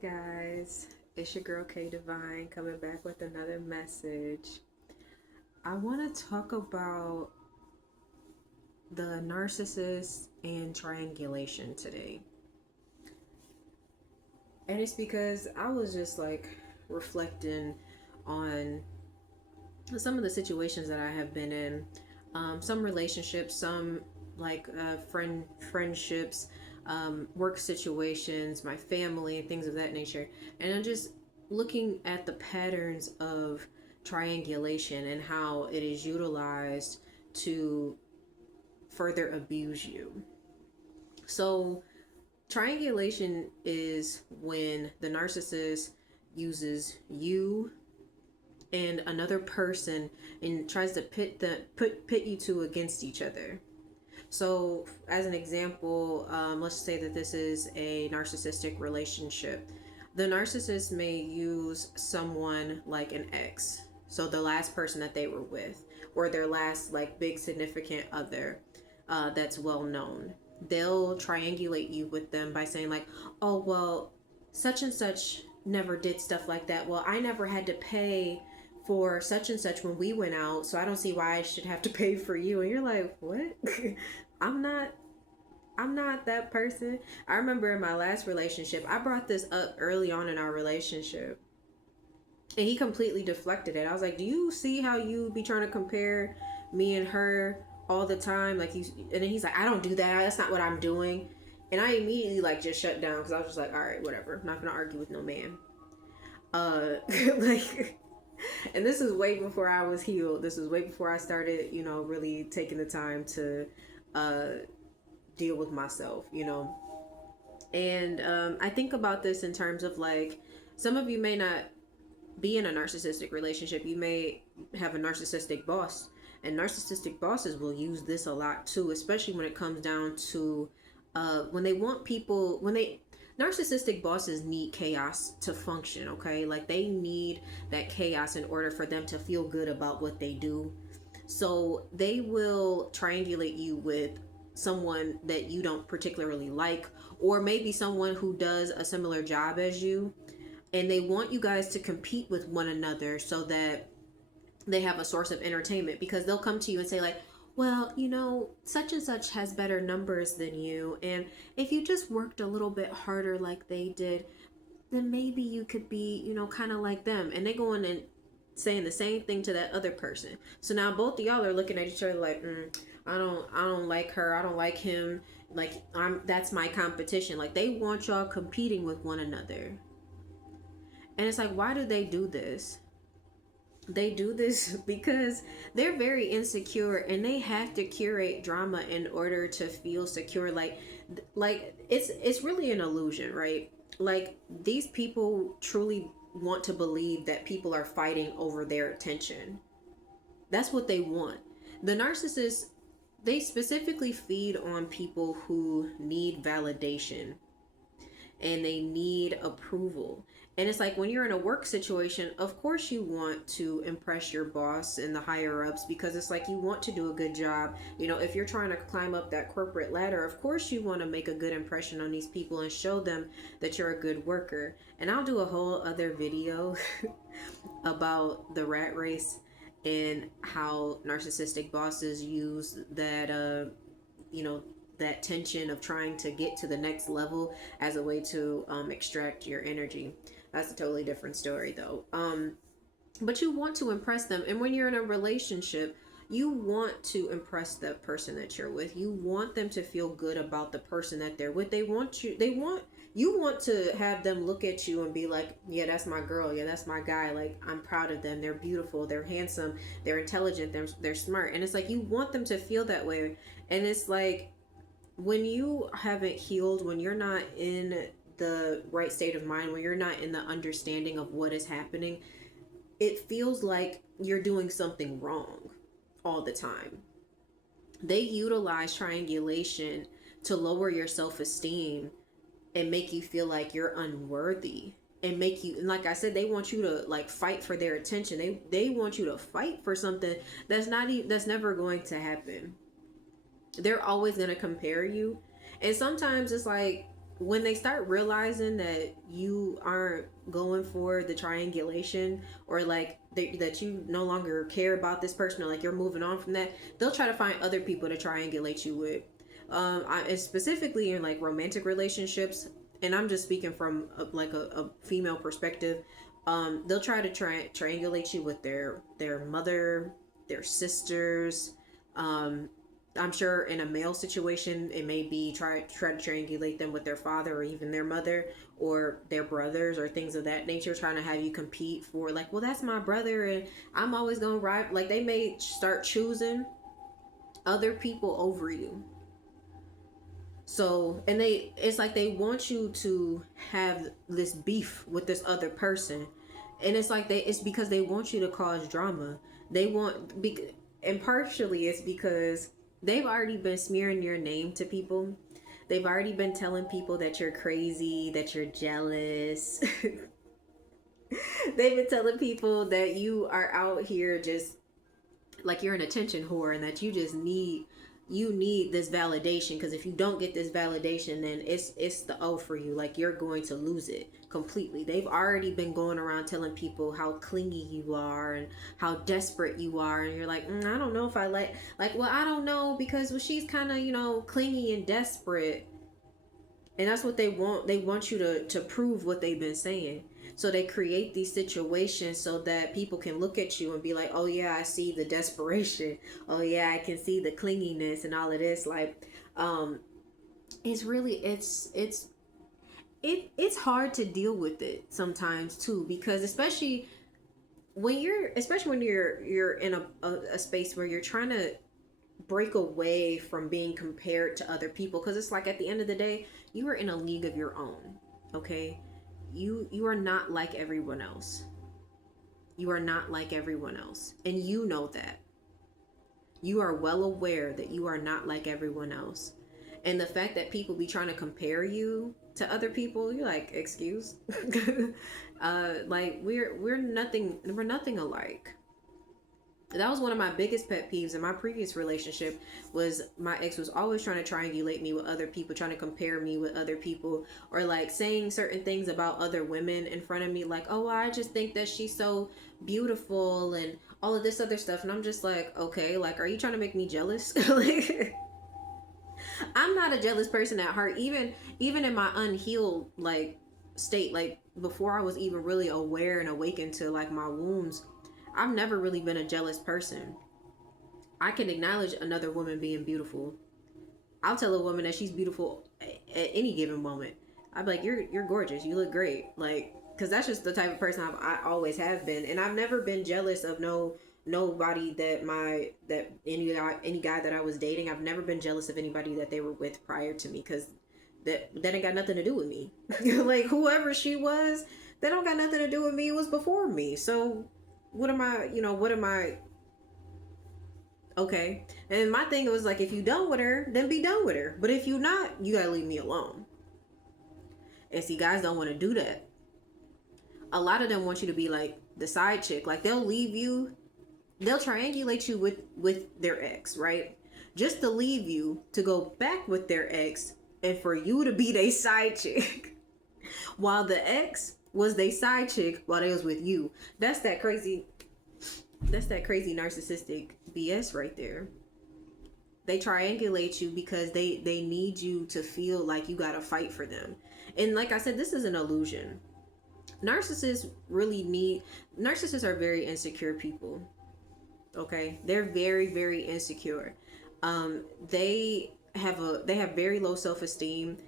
Hey guys, it's your girl K Divine coming back with another message. I want to talk about the narcissist and triangulation today. And it's because I was just like reflecting on some of the situations that I have been in, some relationships, some friendships, work situations, my family, and things of that nature. And I'm just looking at the patterns of triangulation and how it is utilized to further abuse you. So, triangulation is when the narcissist uses you and another person and tries to pit you two against each other. So, as an example, let's say that this is a narcissistic relationship. The narcissist may use someone like an ex, so the last person that they were with, or their last like big significant other that's well known. They'll triangulate you with them by saying like, "Oh well, such and such never did stuff like that. Well, I never had to pay for such and such when we went out, so I don't see why I should have to pay for you." And you're like, "What?" I'm not I'm not that person. I remember in my last relationship, I brought this up early on in our relationship. And he completely deflected it. I was like, "Do you see how you be trying to compare me and her all the time?" Like and then he's like, "I don't do that. That's not what I'm doing." And I immediately like just shut down because I was just like, "All right, whatever. I'm not gonna argue with no man." Uh, like, and this is way before I was healed. This is way before I started, really taking the time to uh deal with myself. And I think about this in terms of like, some of you may not be in a narcissistic relationship. You may have a narcissistic boss, and narcissistic bosses will use this a lot too, especially when it comes down to when they want people, when they narcissistic bosses need chaos to function. Okay, like they need that chaos in order for them to feel good about what they do. So they will triangulate you with someone that you don't particularly like, or maybe someone who does a similar job as you, and they want you guys to compete with one another so that they have a source of entertainment, because they'll come to you and say like, "Well, such and such has better numbers than you, and if you just worked a little bit harder like they did, then maybe you could be, kind of like them." And they go in and saying the same thing to that other person. So now both of y'all are looking at each other like, I don't like her, I don't like him, like that's my competition. Like they want y'all competing with one another. And it's like, why do they do this? They do this because they're very insecure and they have to curate drama in order to feel secure. Like it's really an illusion, right? Like these people truly want to believe that people are fighting over their attention. That's what they want. The narcissists, they specifically feed on people who need validation and they need approval. And it's like when you're in a work situation, of course you want to impress your boss and the higher ups, because it's like you want to do a good job. If you're trying to climb up that corporate ladder, of course you want to make a good impression on these people and show them that you're a good worker. And I'll do a whole other video about the rat race and how narcissistic bosses use that you know that tension of trying to get to the next level as a way to extract your energy. That's a totally different story though. But you want to impress them, and when you're in a relationship, you want to impress the person that you're with. You want them to feel good about the person that they're with. You want to have them look at you and be like, "Yeah, that's my girl. Yeah, that's my guy. Like, I'm proud of them. They're beautiful, they're handsome, they're intelligent, they're smart." And it's like you want them to feel that way. And it's like, when you haven't healed, when you're not in the right state of mind, when you're not in the understanding of what is happening, it feels like you're doing something wrong all the time. They utilize triangulation to lower your self-esteem and make you feel like you're unworthy, and make you, and like I said, they want you to like fight for their attention. They want you to fight for something that's never going to happen. They're always going to compare you. And sometimes it's like, when they start realizing that you aren't going for the triangulation, or like that you no longer care about this person, or like you're moving on from that, they'll try to find other people to triangulate you with. And specifically in like romantic relationships, and I'm just speaking from a female perspective. They'll try to triangulate you with their mother, their sisters. um, I'm sure in a male situation, it may be try to triangulate them with their father or even their mother or their brothers or things of that nature, trying to have you compete for, like, well, that's my brother and I'm always gonna ride. Like, they may start choosing other people over you. So, and it's like they want you to have this beef with this other person, and it's like it's because they want you to cause drama. They want, and partially it's because they've already been smearing your name to people. They've already been telling people that you're crazy, that you're jealous. They've been telling people that you are out here just like you're an attention whore, and that you need this validation, because if you don't get this validation, then it's the O for you. Like, you're going to lose it completely. They've already been going around telling people how clingy you are and how desperate you are, and you're like, I don't know if I well, I don't know, because well, she's kind of, clingy and desperate. And that's what they want. They want you to prove what they've been saying. So they create these situations so that people can look at you and be like, oh yeah, I see the desperation. Oh yeah, I can see the clinginess and all of this. Like, it's really, it's hard to deal with it sometimes too, because especially when you're in a space where you're trying to break away from being compared to other people, because it's like, at the end of the day, you are in a league of your own. Okay, you are not like everyone else. You are not like everyone else, and you know that. You are well aware that you are not like everyone else. And the fact that people be trying to compare you to other people, you're like, excuse. Like, we're nothing alike. That was one of my biggest pet peeves in my previous relationship. Was my ex was always trying to triangulate me with other people, trying to compare me with other people, or like saying certain things about other women in front of me, like, oh, I just think that she's so beautiful and all of this other stuff. And I'm just like, okay, like, are you trying to make me jealous? Like, I'm not a jealous person at heart. Even in my unhealed like state, like before I was even really aware and awakened to like my wounds, I've never really been a jealous person. I can acknowledge another woman being beautiful. I'll tell a woman that she's beautiful at any given moment. I'm like, you're gorgeous. You look great. Like, because that's just the type of person I always have been, and I've never been jealous of nobody that any guy that I was dating. I've never been jealous of anybody that they were with prior to me, because that ain't got nothing to do with me. Like, whoever she was, that don't got nothing to do with me. It was before me. So what am I? Okay. And my thing was like, if you done with her, then be done with her. But if you not, you gotta leave me alone. And see, guys don't want to do that. A lot of them want you to be like the side chick. Like, they'll leave you, they'll triangulate you with their ex, right? Just to leave you to go back with their ex, and for you to be their side chick. While the ex was their side chick while they was with you. That's that crazy narcissistic BS right there. They triangulate you because they need you to feel like you gotta fight for them. And like I said, this is an illusion. Narcissists are very insecure people. Okay, they're very, very insecure. They have very low self-esteem.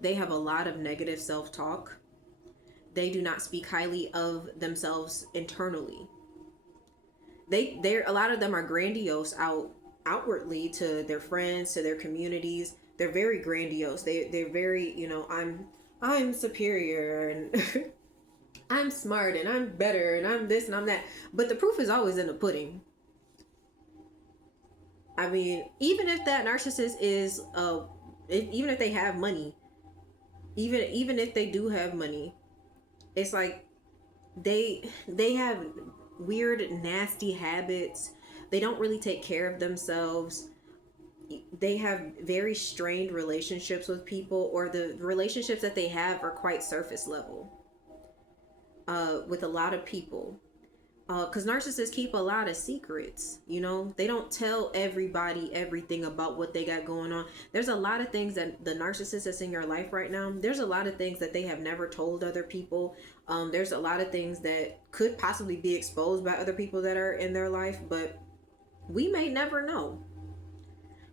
They have a lot of negative self-talk. They do not speak highly of themselves internally. They're a lot of them are grandiose outwardly to their friends, to their communities. They're very grandiose. They're very, I'm superior, and I'm smart, and I'm better, and I'm this and I'm that. But the proof is always in the pudding. I mean, even if that narcissist is even if they have money, even if they do have money, it's like they have weird, nasty habits. They don't really take care of themselves. they have very strained relationships with people, or the relationships that they have are quite surface level with a lot of people. Because narcissists keep a lot of secrets, you know, they don't tell everybody everything about what they got going on. There's a lot of things that the narcissist that's in your life right now, there's a lot of things that they have never told other people. There's a lot of things that could possibly be exposed by other people that are in their life, but we may never know.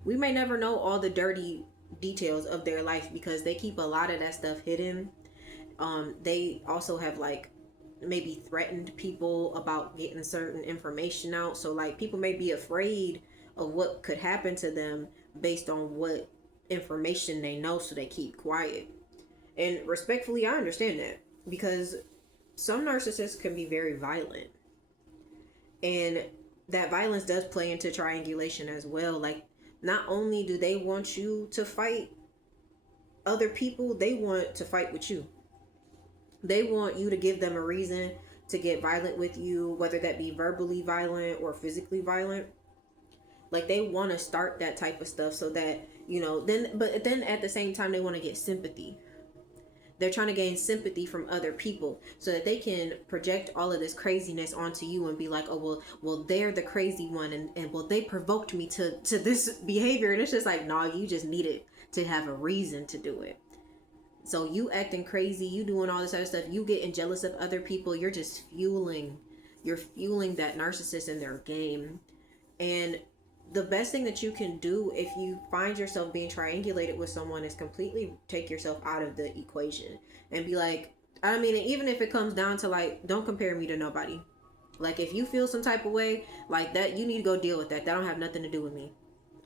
We may never know all the dirty details of their life because they keep a lot of that stuff hidden. They also have like maybe threatened people about getting certain information out. So like people may be afraid of what could happen to them based on what information they know, so they keep quiet. And respectfully, I understand that, because some narcissists can be very violent. And that violence does play into triangulation as well. Like, not only do they want you to fight other people, they want to fight with you. They want you to give them a reason to get violent with you, whether that be verbally violent or physically violent. Like, they want to start that type of stuff so that, you know, but then at the same time, they want to get sympathy. They're trying to gain sympathy from other people so that they can project all of this craziness onto you and be like, oh, well, they're the crazy one. And well, they provoked me to this behavior. And it's just like, nah, you just needed to have a reason to do it. So you acting crazy, you doing all this other stuff, you getting jealous of other people, you're fueling that narcissist in their game. And the best thing that you can do if you find yourself being triangulated with someone is completely take yourself out of the equation and be like, I mean, even if it comes down to like, don't compare me to nobody. Like, if you feel some type of way like that, you need to go deal with that. That don't have nothing to do with me.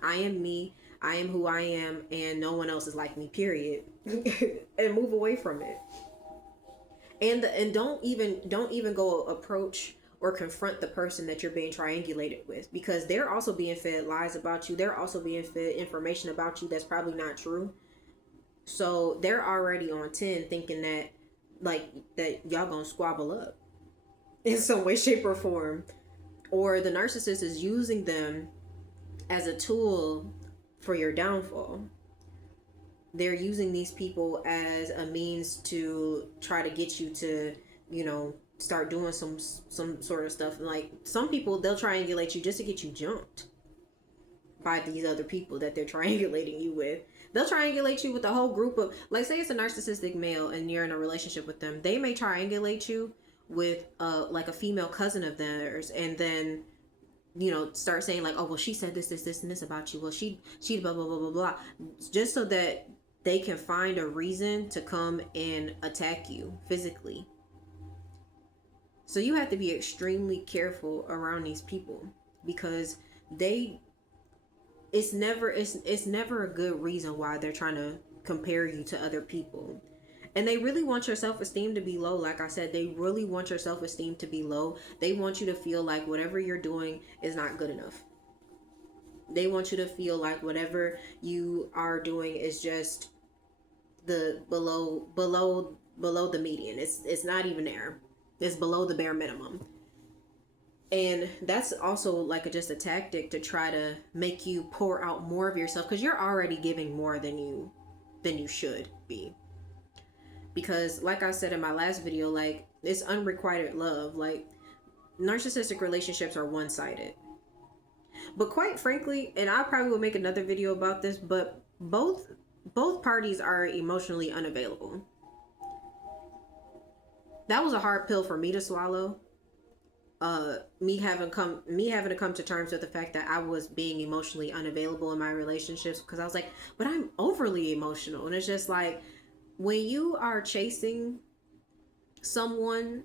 I am me. I am who I am, and no one else is like me, period. And move away from it. And don't even go approach or confront the person that you're being triangulated with, because they're also being fed lies about you. They're also being fed information about you that's probably not true. So they're already on 10 thinking that like that y'all gonna squabble up in some way, shape, or form. Or the narcissist is using them as a tool for your downfall. They're using these people as a means to try to get you to, you know, start doing some sort of stuff. Like, some people, they'll triangulate you just to get you jumped by these other people that they're triangulating you with. They'll triangulate you with a whole group of, like, say it's a narcissistic male and you're in a relationship with them. They may triangulate you with like a female cousin of theirs, and then, you know, start saying like, oh, well, she said this and this about you. Well, she blah, blah, blah, blah, blah. Just so that they can find a reason to come and attack you physically. So you have to be extremely careful around these people, because it's never a good reason why they're trying to compare you to other people. And they really want your self-esteem to be low. Like I said, they really want your self-esteem to be low. They want you to feel like whatever you're doing is not good enough. They want you to feel like whatever you are doing is just the below the median. It's not even there. It's below the bare minimum. And that's also like just a tactic to try to make you pour out more of yourself, because you're already giving more than you should be. Because like I said in my last video, like, it's unrequited love. Like, narcissistic relationships are one-sided. But quite frankly, and I probably will make another video about this, but both parties are emotionally unavailable. That was a hard pill for me to swallow. Me having to come to terms with the fact that I was being emotionally unavailable in my relationships, because I was like, but I'm overly emotional. And it's just like, when you are chasing someone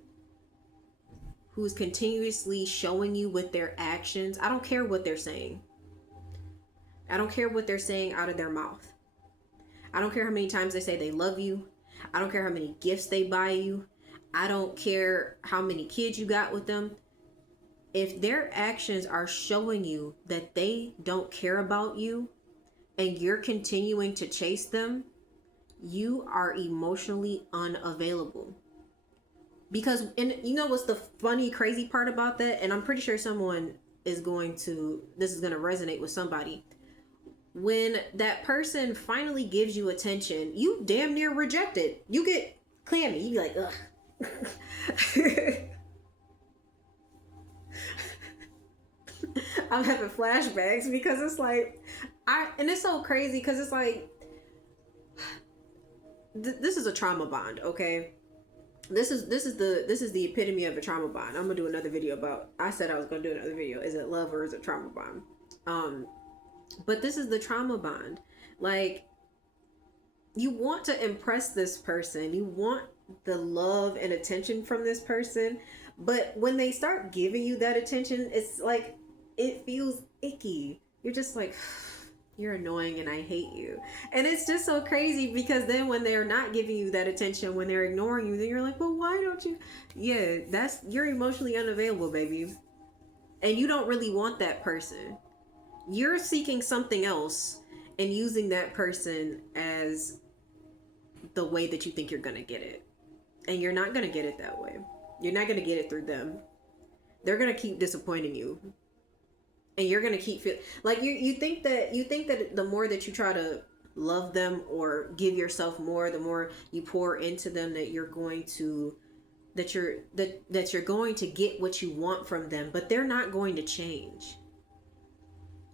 who's continuously showing you with their actions, I don't care what they're saying. I don't care what they're saying out of their mouth. I don't care how many times they say they love you. I don't care how many gifts they buy you. I don't care how many kids you got with them. If their actions are showing you that they don't care about you and you're continuing to chase them, you are emotionally unavailable. Because, and you know what's the funny, crazy part about that? And I'm pretty sure this is going to resonate with somebody. when that person finally gives you attention, you damn near reject it. You get clammy. You be like, ugh. I'm having flashbacks because it's like, and it's so crazy because it's like, this is a trauma bond, okay? This is the epitome of a trauma bond. I'm gonna do another video about. I said I was gonna do another video. Is it love or is it trauma bond? But this is the trauma bond. Like, you want to impress this person. You want the love and attention from this person, but when they start giving you that attention, it's like it feels icky. You're just like, you're annoying and I hate you. And it's just so crazy because then when they're not giving you that attention, when they're ignoring you, then you're like, well, why don't you? Yeah, you're emotionally unavailable, baby. And you don't really want that person. You're seeking something else and using that person as the way that you think you're going to get it. And you're not going to get it that way. You're not going to get it through them. They're going to keep disappointing you. And you're going to keep feeling like you think that the more that you try to love them or give yourself more, the more you pour into them, that you're going to get what you want from them, but they're not going to change.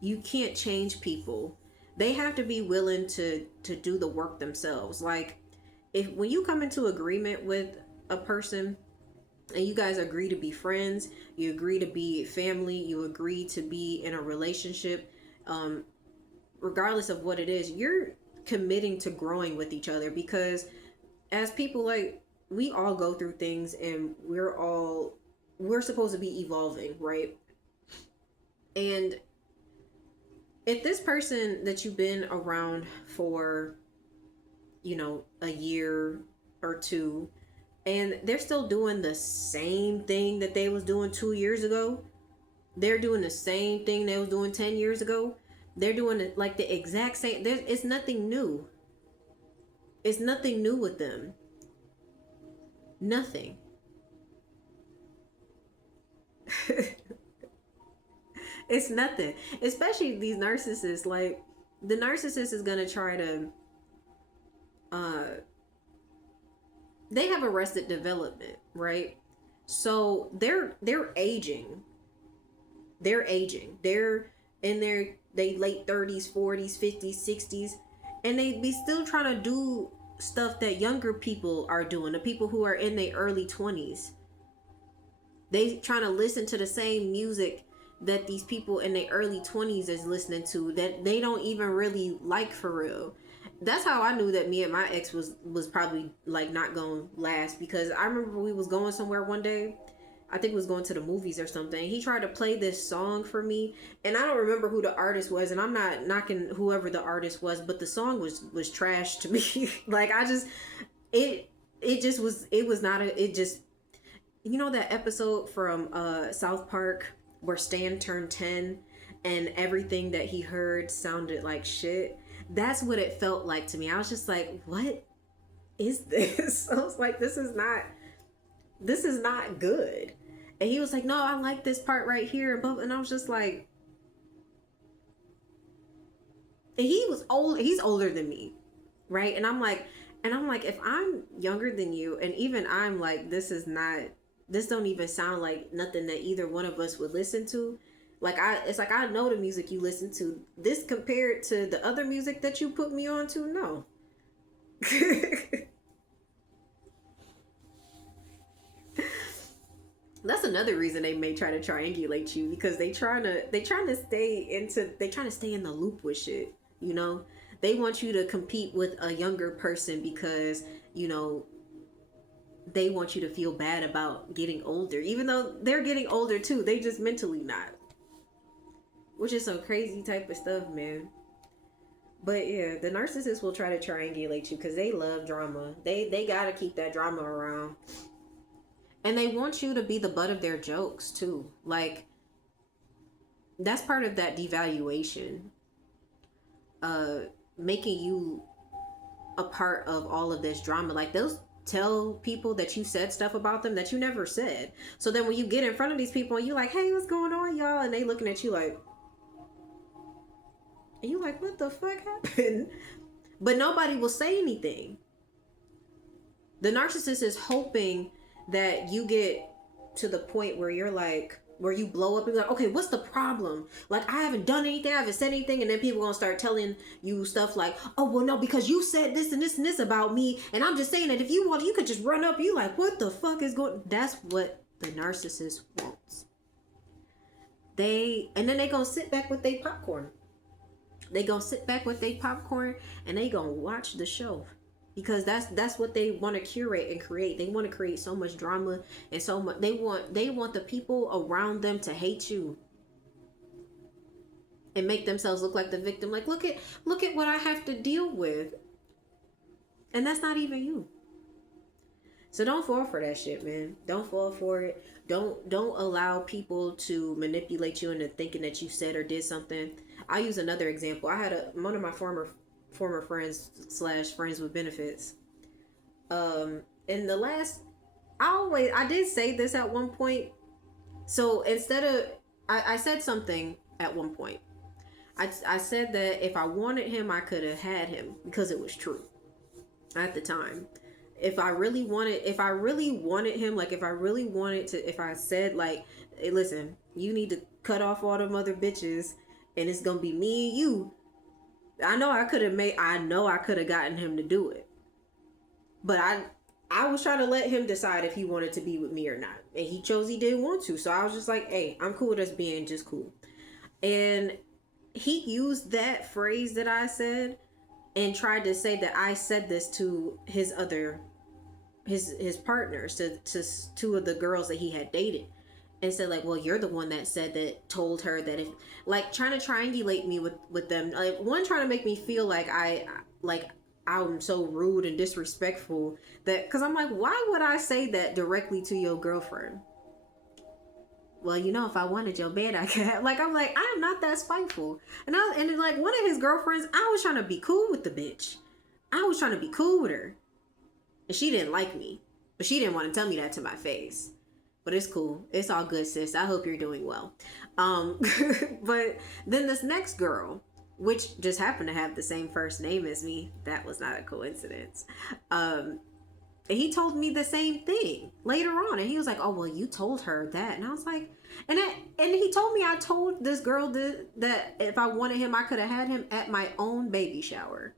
You can't change people. They have to be willing to do the work themselves. Like, when you come into agreement with a person and you guys agree to be friends, you agree to be family, you agree to be in a relationship, regardless of what it is, you're committing to growing with each other, because as people, like, we all go through things and we're supposed to be evolving, right? And if this person that you've been around for, a year or two, and they're still doing the same thing that they was doing 2 years ago, they're doing the same thing they was doing 10 years ago, they're doing it like the exact same. It's nothing new. It's nothing new with them. Nothing. It's nothing. Especially these narcissists. Like, the narcissist is gonna try to they have arrested development, right? So they're aging. They're in their late 30s, 40s, 50s, 60s, and they be still trying to do stuff that younger people are doing, the people who are in their early 20s. They trying to listen to the same music that these people in their early 20s is listening to, that they don't even really like for real. That's how I knew that me and my ex was probably like not gonna last, because I remember we was going somewhere one day. I think we was going to the movies or something. He tried to play this song for me, and I don't remember who the artist was, and I'm not knocking whoever the artist was, but the song was trash to me. Like, it was not that episode from South Park where Stan turned 10 and everything that he heard sounded like shit. That's what it felt like to me. I was just like, what is this? I was like, this is not good. And he was like, no, I like this part right here. And I was just like, and he's older than me, right? And I'm like, if I'm younger than you, and even I'm like, this don't even sound like nothing that either one of us would listen to. Like, it's like, I know the music you listen to. This compared to the other music that you put me on to, no. That's another reason they may try to triangulate you, because they trying to stay in the loop with shit. They want you to compete with a younger person because they want you to feel bad about getting older, even though they're getting older too. They just mentally not. Which is some crazy type of stuff, man. But yeah, the narcissist will try to triangulate you because they love drama. They gotta keep that drama around. And they want you to be the butt of their jokes too. Like, that's part of that devaluation. Making you a part of all of this drama. Like, they'll tell people that you said stuff about them that you never said. So then when you get in front of these people and you're like, hey, what's going on, y'all? And they looking at you like, And you like, what the fuck happened? But nobody will say anything. The narcissist is hoping that you get to the point where you're like, where you blow up and be like, okay, what's the problem? Like, I haven't done anything, I haven't said anything, and then people gonna start telling you stuff like, oh, well, no, because you said this and this and this about me, and I'm just saying that if you want, you could just run up. You like, what the fuck is going? That's what the narcissist wants. And then they gonna sit back with their popcorn. They gonna sit back with their popcorn and they gonna watch the show. Because that's what they want to curate and create. They want to create so much drama and so much. They want the people around them to hate you and make themselves look like the victim. Like, look at what I have to deal with, and that's not even you. So don't fall for that shit, man. Don't fall for it. Don't allow people to manipulate you into thinking that you said or did something. I'll use another example. I had one of my former friends / friends with benefits. In the last, I did say this at one point. So instead of, I said something at one point. I said that if I wanted him, I could have had him, because it was true at the time. If I really wanted him, like if I said like, hey, listen, you need to cut off all them other bitches and it's gonna be me and you. I know I could have gotten him to do it. But I was trying to let him decide if he wanted to be with me or not. And he chose he didn't want to. So I was just like, hey, I'm cool with us being just cool. And he used that phrase that I said and tried to say that I said this to his partners, to two of the girls that he had dated. And said like, well, you're the one that told her that if, like, trying to triangulate me with them, like, one, trying to make me feel like I'm so rude and disrespectful, that, because I'm like, why would I say that directly to your girlfriend? Well, if I wanted your bed, I could have. Like, I'm like, I am not that spiteful. And then like one of his girlfriends, I was trying to be cool with the bitch. I was trying to be cool with her, and she didn't like me, but she didn't want to tell me that to my face. But it's cool. It's all good, sis. I hope you're doing well. But then this next girl, which just happened to have the same first name as me, that was not a coincidence. And he told me the same thing later on. And he was like, oh, well, you told her that. And I was like, and he told me I told this girl that if I wanted him, I could have had him at my own baby shower.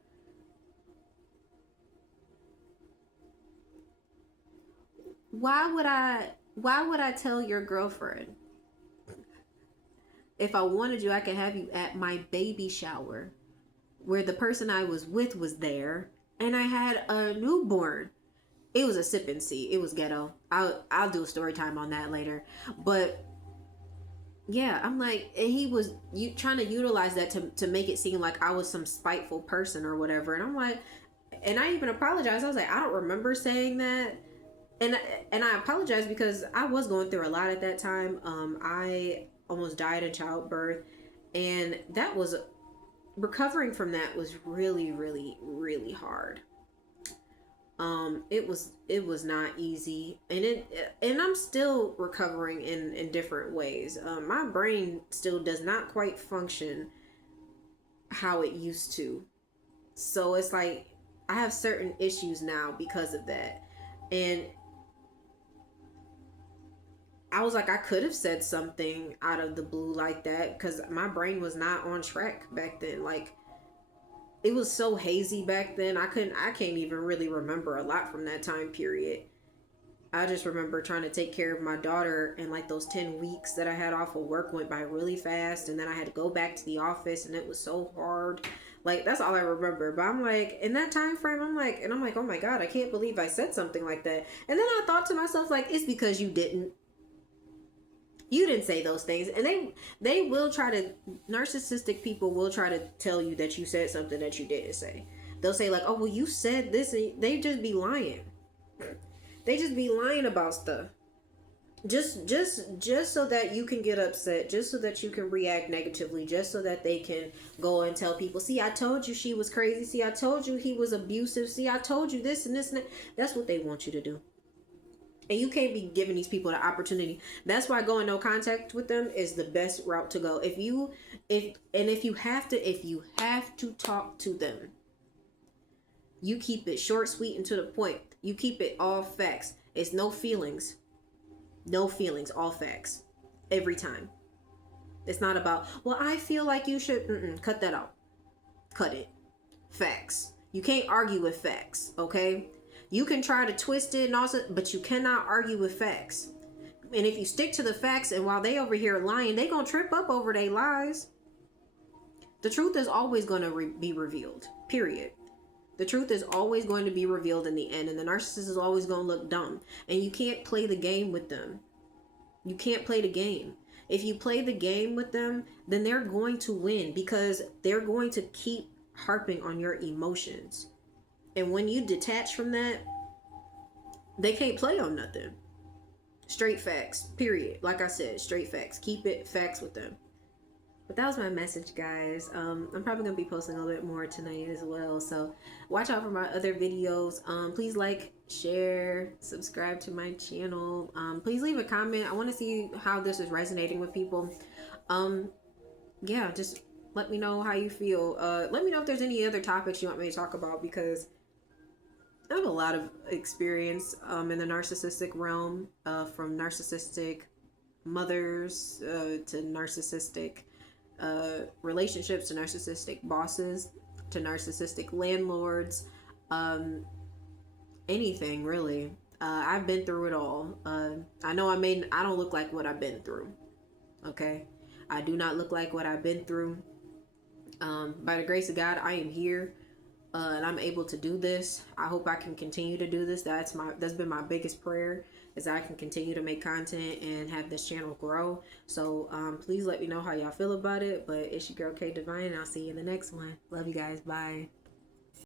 Why would I tell your girlfriend, if I wanted you, I could have you at my baby shower, where the person I was with was there, and I had a newborn? It was a sip and see. It was ghetto. I'll do a story time on that later. But yeah, I'm like, and he was trying to utilize that to make it seem like I was some spiteful person or whatever. And I'm like, and I even apologized. I was like, I don't remember saying that. And I apologize because I was going through a lot at that time. I almost died in childbirth, and recovering from that was really, really, really hard. It was not easy, and I'm still recovering in different ways. My brain still does not quite function how it used to, so it's like I have certain issues now because of that. And I was like, I could have said something out of the blue like that, because my brain was not on track back then. Like, it was so hazy back then. I can't even really remember a lot from that time period. I just remember trying to take care of my daughter, and like those 10 weeks that I had off of work went by really fast, and then I had to go back to the office, and it was so hard. Like, that's all I remember. But I'm like, in that time frame, I'm like, oh my God, I can't believe I said something like that. And then I thought to myself, like, it's because you didn't say those things. And they will try to, narcissistic people will try to tell you that you said something that you didn't say. They'll say like, oh, well, you said this, and they just be lying. They just be lying about stuff. Just so that you can get upset, just so that you can react negatively, just so that they can go and tell people, see, I told you she was crazy. See, I told you he was abusive. See, I told you this and this and that. That's what they want you to do. And you can't be giving these people the opportunity. That's why going no contact with them is the best route to go. If you have to talk to them, you keep it short, sweet, and to the point. You keep it all facts. It's no feelings. No feelings, all facts. Every time. It's not about, well, I feel like you should. Cut that out. Cut it. Facts. You can't argue with facts, okay? You can try to twist it and also, but you cannot argue with facts. And if you stick to the facts, and while they over here lying, they gonna trip up over their lies. The truth is always going to be revealed. Period. The truth is always going to be revealed in the end, and the narcissist is always going to look dumb. And you can't play the game with them. You can't play the game. If you play the game with them, then they're going to win, because they're going to keep harping on your emotions. And when you detach from that, they can't play on nothing. Straight facts, period. Like I said, straight facts. Keep it facts with them. But that was my message, guys. I'm probably going to be posting a little bit more tonight as well. So watch out for my other videos. Please like, share, subscribe to my channel. Please leave a comment. I want to see how this is resonating with people. Yeah, just let me know how you feel. Let me know if there's any other topics you want me to talk about, because I have a lot of experience in the narcissistic realm, from narcissistic mothers to narcissistic relationships, to narcissistic bosses, to narcissistic landlords, anything really. I've been through it all. I know I don't look like what I've been through. Okay, I do not look like what I've been through. By the grace of God, I am here, and I'm able to do this. I hope I can continue to do this. That's been my biggest prayer, is that I can continue to make content and have this channel grow. So please let me know how y'all feel about it. But it's your girl K Divine, and I'll see you in the next one. Love you guys. Bye.